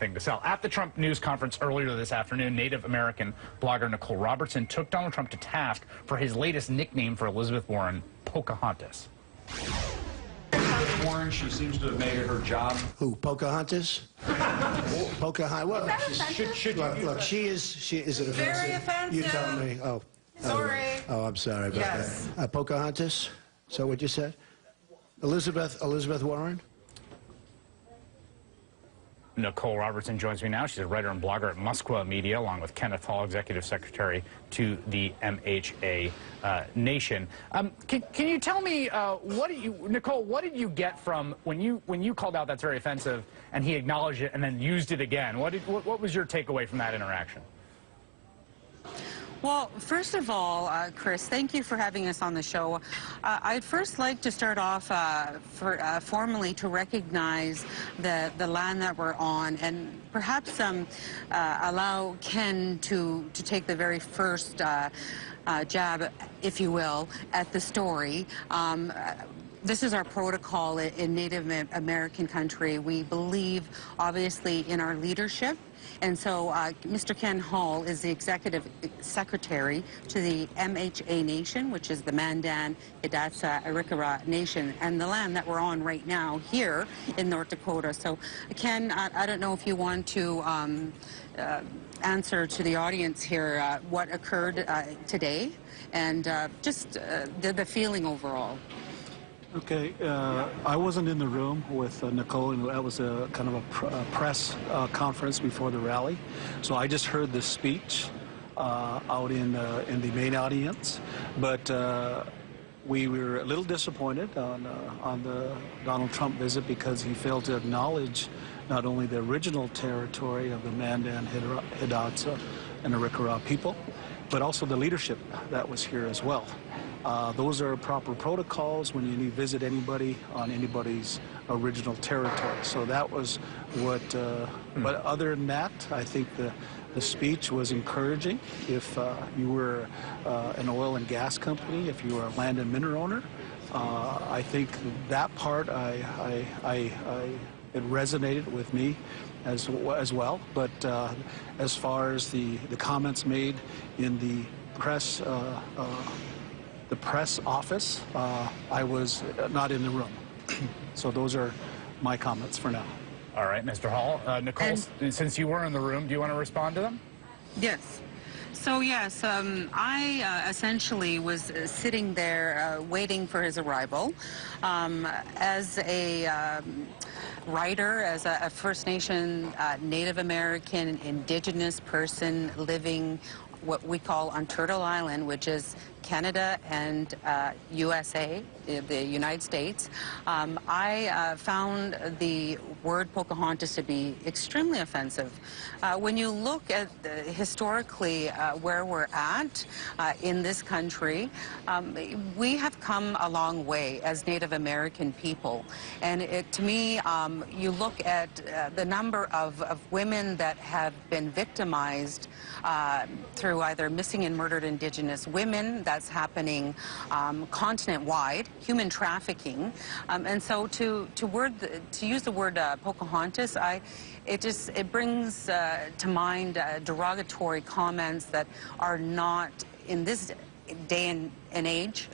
thing to sell. At the Trump news conference earlier this afternoon, Native American blogger Nicole Robertson took Donald Trump to task for his latest nickname for Elizabeth Warren, Pocahontas. Warren, she seems to have made it her job. Who, Pocahontas? Pocahontas. Well, look, she is it offensive? Very offensive. You tell me. Oh. Sorry. Oh, I'm sorry about Yes. that. Pocahontas? Is that what you said? Elizabeth Warren? Nicole Robertson joins me now. She's a writer and blogger at Musqua Media, along with Kenneth Hall, Executive Secretary to the MHA Nation. Can you tell me, Nicole, what did you get from when you called out that's very offensive and he acknowledged it and then used it again? What was your takeaway from that interaction? Well, first of all, Chris, thank you for having us on the show. I'd first like to start off formally to recognize the land that we're on and perhaps allow Ken to take the very first jab, if you will, at the story. This is our protocol in Native American country. We believe, obviously, in our leadership. And so Mr. Ken Hall is the Executive Secretary to the MHA Nation, which is the Mandan, Hidatsa, Arikara Nation, and the land that we're on right now here in North Dakota. So, Ken, I don't know if you want to answer to the audience here what occurred today and just the feeling overall. Okay, I wasn't in the room with Nicole, and that was a kind of a press conference before the rally. So I just heard the speech out in the main audience, but we were a little disappointed on the Donald Trump visit because he failed to acknowledge not only the original territory of the Mandan, Hidatsa, and Arikara people, but also the leadership that was here as well. Those are proper protocols when you visit anybody on anybody's original territory. So that was what, but other than that, I think the speech was encouraging. If you were an oil and gas company, if you were a land and mineral owner, I think that part, it resonated with me as well. But as far as the comments made in the press office, I was not in the room. So those are my comments for now. All right, Mr. Hall. Nicole, since you were in the room, do you want to respond to them? Yes. So, yes, I essentially was sitting there waiting for his arrival. As a writer, as a First Nation, Native American, indigenous person living what we call on Turtle Island, which is Canada and USA, the United States, I found the word Pocahontas to be extremely offensive. When you look at historically where we're at in this country, we have come a long way as Native American people. And to me, you look at the number of women that have been victimized through either missing and murdered Indigenous women. That's happening continent-wide, human trafficking. And so to use the word Pocahontas, it brings to mind derogatory comments that are not, in this day and age,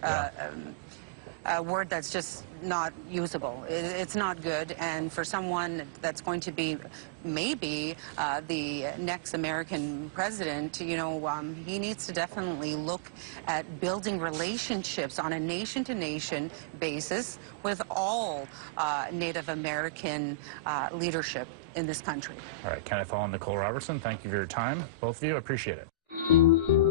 a word that's just not usable. It's not good, and for someone that's going to be maybe the next American president, you know, he needs to definitely look at building relationships on a nation-to-nation basis with all Native American leadership in this country. All right, Kenneth Hall and Nicole Robertson, thank you for your time. Both of you, appreciate it.